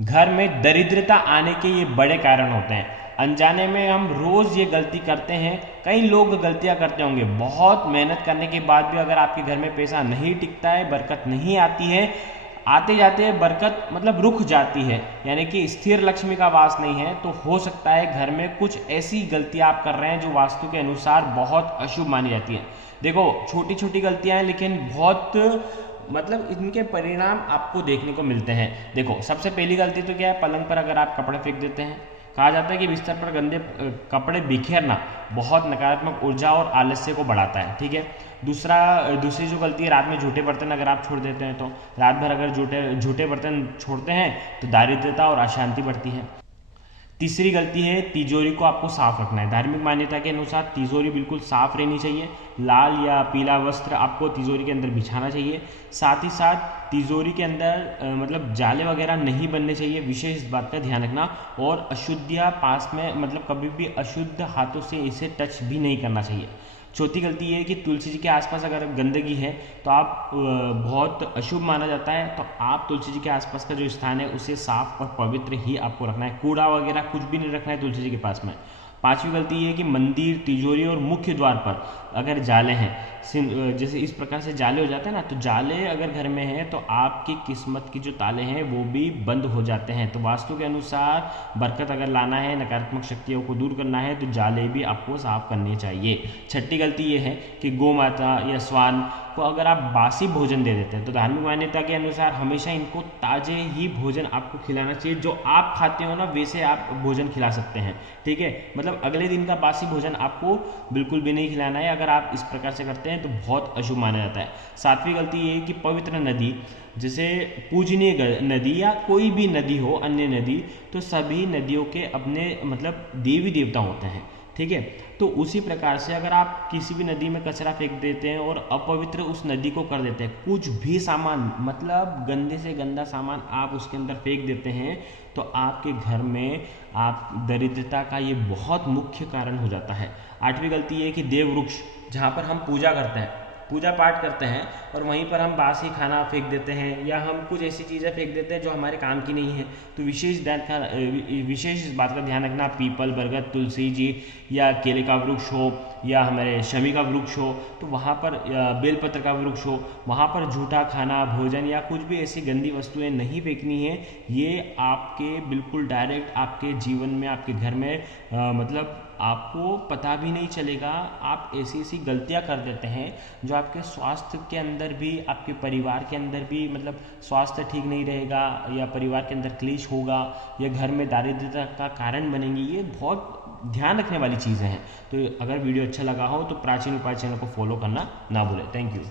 घर में दरिद्रता आने के ये बड़े कारण होते हैं। अनजाने में हम रोज़ ये गलती करते हैं। कई लोग गलतियां करते होंगे, बहुत मेहनत करने के बाद भी अगर आपके घर में पैसा नहीं टिकता है, बरकत नहीं आती है, आते जाते बरकत मतलब रुक जाती है, यानी कि स्थिर लक्ष्मी का वास नहीं है, तो हो सकता है घर में कुछ ऐसी गलतियां आप कर रहे हैं जो वास्तु के अनुसार बहुत अशुभ मानी जाती है। देखो, छोटी छोटी गलतियां हैं लेकिन बहुत मतलब इनके परिणाम आपको देखने को मिलते हैं। देखो, सबसे पहली गलती तो क्या है, पलंग पर अगर आप कपड़े फेंक देते हैं। कहा जाता है कि बिस्तर पर गंदे कपड़े बिखेरना बहुत नकारात्मक ऊर्जा और आलस्य को बढ़ाता है। ठीक है। दूसरी जो गलती है, रात में झूठे बर्तन अगर आप छोड़ देते हैं, तो रात भर अगर झूठे झूठे बर्तन छोड़ते हैं तो दारिद्र्यता और अशांति बढ़ती है। तीसरी गलती है, तिजोरी को आपको साफ रखना है। धार्मिक मान्यता के अनुसार तिजोरी बिल्कुल साफ रहनी चाहिए। लाल या पीला वस्त्र आपको तिजोरी के अंदर बिछाना चाहिए। साथ ही साथ तिजोरी के अंदर मतलब जाले वगैरह नहीं बनने चाहिए, विशेष इस बात का ध्यान रखना। और अशुद्धियाँ पास में मतलब कभी भी अशुद्ध हाथों से इसे टच भी नहीं करना चाहिए। चौथी गलती ये है कि तुलसी जी के आसपास अगर गंदगी है तो आप बहुत अशुभ माना जाता है, तो आप तुलसी जी के आसपास का जो स्थान है उसे साफ और पवित्र ही आपको रखना है। कूड़ा वगैरह कुछ भी नहीं रखना है तुलसी जी के पास में। पांचवी गलती ये है कि मंदिर, तिजोरी और मुख्य द्वार पर अगर जाले हैं, जैसे इस प्रकार से जाले हो जाते हैं ना, तो जाले अगर घर में हैं तो आपकी किस्मत की जो ताले हैं वो भी बंद हो जाते हैं। तो वास्तु के अनुसार बरकत अगर लाना है, नकारात्मक शक्तियों को दूर करना है, तो जाले भी आपको साफ करने चाहिए। छठी गलती ये है कि गौ माता या स्वान को अगर आप बासी भोजन दे देते हैं, तो धार्मिक मान्यता के अनुसार हमेशा इनको ताजे ही भोजन आपको खिलाना चाहिए। जो आप खाते हो ना वैसे आप भोजन खिला सकते हैं। ठीक है, मतलब अगले दिन का बासी भोजन आपको बिल्कुल भी नहीं खिलाना है। अगर आप इस प्रकार से करते हैं तो बहुत अशुभ माना जाता है। सातवीं गलती ये है कि पवित्र नदी, जैसे पूजनीय नदी या कोई भी नदी हो, अन्य नदी, तो सभी नदियों के अपने मतलब देवी देवता होते हैं। ठीक है, तो उसी प्रकार से अगर आप किसी भी नदी में कचरा फेंक देते हैं और अपवित्र उस नदी को कर देते हैं, कुछ भी सामान मतलब गंदे से गंदा सामान आप उसके अंदर फेंक देते हैं, तो आपके घर में आप दरिद्रता का ये बहुत मुख्य कारण हो जाता है। आठवीं गलती ये है कि देव वृक्ष, जहाँ पर हम पूजा करते हैं, पूजा पाठ करते हैं, और वहीं पर हम बासी खाना फेंक देते हैं या हम कुछ ऐसी चीज़ें फेंक देते हैं जो हमारे काम की नहीं है, तो विशेष इस बात का ध्यान रखना। पीपल, बरगद, तुलसी जी या केले का वृक्ष हो या हमारे शमी का वृक्ष हो, तो वहाँ पर बेलपत्र का वृक्ष हो, वहाँ पर झूठा खाना, भोजन या कुछ भी ऐसी गंदी वस्तुएं नहीं फेंकनी है। ये आपके बिल्कुल डायरेक्ट आपके जीवन में, आपके घर में मतलब आपको पता भी नहीं चलेगा। आप ऐसी ऐसी गलतियां कर देते हैं जो आपके स्वास्थ्य के अंदर भी, आपके परिवार के अंदर भी मतलब स्वास्थ्य ठीक नहीं रहेगा, या परिवार के अंदर क्लेश होगा, या घर में दारिद्र्यता का कारण बनेंगी। ये बहुत ध्यान रखने वाली चीज़ें हैं। तो अगर वीडियो अच्छा लगा हो तो प्राचीन उपाय चैनल को फॉलो करना ना भूलें। Thank you.